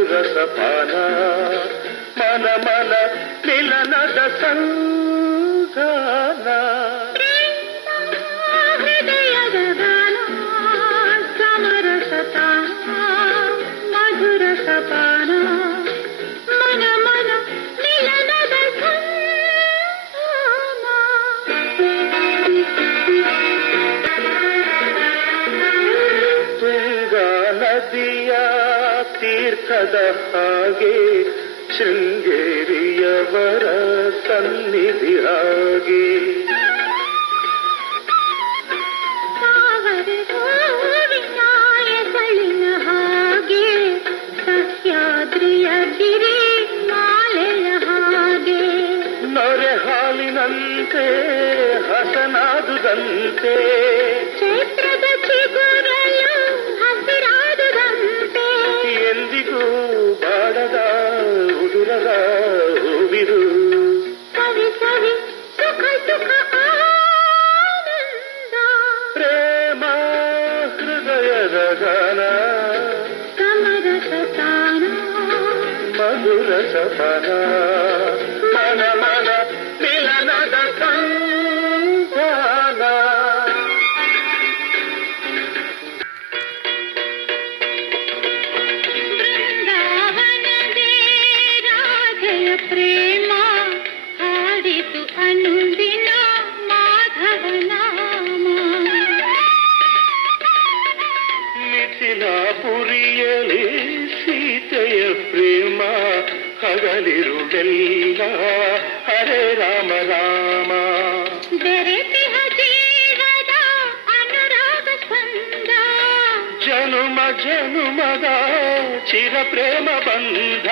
ಮಧುರಸಪಾನ ಮನ ಮನ ಮಿಲನದ ಸಂಧಾನ ಹೃದಯದ ಗಾನ ಸಮರಸತಾನ ಮಧುರಸಪಾನ ಮನ ಮನ ಮಿಲನದ ಸಂಧಾನ ತುಂಗಾ ನದಿಯ ತೀರ್ಥದ ಹಾಗೆ ಶೃಂಗೇರಿಯವರ ಸನ್ನಿಧಿ ಹಾಗೆ ವಿನಾಯಕಳಿನ ಹಾಗೆ ಸಹ್ಯಾದ್ರಿಯ ಗಿರಿ ಮಾಲೆಯ ಹಾಗೆ ನೊರೆ ಹಾಲಿನಂತೆ ಹಸನಾದುದಂತೆ ಚೈತ್ರದ ಚಿಗುರಲು ಹಸಿರಾದುದಂತೆ ಎಂದಿಗೂ ಬಾಡದ ಉದುರದ ಹೂವಿರು ಸವಿ ಸವಿ ಸುಖ ಸುಖ ಆನಂದ ಪ್ರೇಮ ಹೃದಯದ ಗಾನ ಸಮರಸತಾನ ಮಧುರಸಪನ ಮನ ಮನ ಮಿಲನದ ಸಂಧಾನ ಬೃಂದಾವನದೇ ರಾಧೆಯ ಪ್ರೇಮ ಹಾಡಿತು ಅನುದಿನ ಮಾಧವನಾಮ ಮಿಥಿಲಾಪುರಿಯಲಿ ಸೀತೆಯ ಪ್ರೇಮ ಹಗಲಿರುಳೆಲ್ಲ ಹರೇ ರಾಮ ರಾಮ ಬೆರೆತಿಹ ಜೀವದ ಅನುರಾಗ ಸ್ಪಂದ ಜನುಮ ಜನುಮದ ಚಿರ ಪ್ರೇಮ ಬಂಧ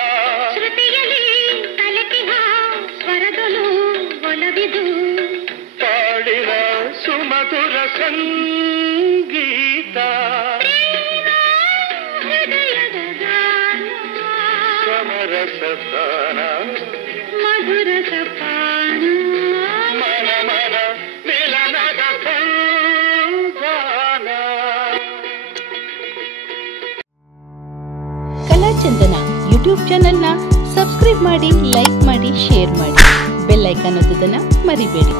ಶ್ರುತಿಯಲ್ಲಿ ಕಲಕಿಹ ಸ್ವರದಲು ಒಲವಿದು ಪಾಡಿನ ಸುಮಧುರ ಸಂಗೀತ ಹೃದಯದ ಗಾನ ಸಮರಸತಾನ ಮಧುರಸಪಾನ ಮನ ಮನ ಮಿಲನದ ಸಂಧಾನ. ಕಲಾಚಂದನ ಯೂಟ್ಯೂಬ್ ಚಾನೆಲ್ನ ಸಬ್ಸ್ಕ್ರೈಬ್ ಮಾಡಿ, ಲೈಕ್ ಮಾಡಿ, ಶೇರ್ ಮಾಡಿ, ಬೆಲ್ ಐಕಾನ್ ಒತ್ತೋದನ್ನ ಮರಿಬೇಡಿ.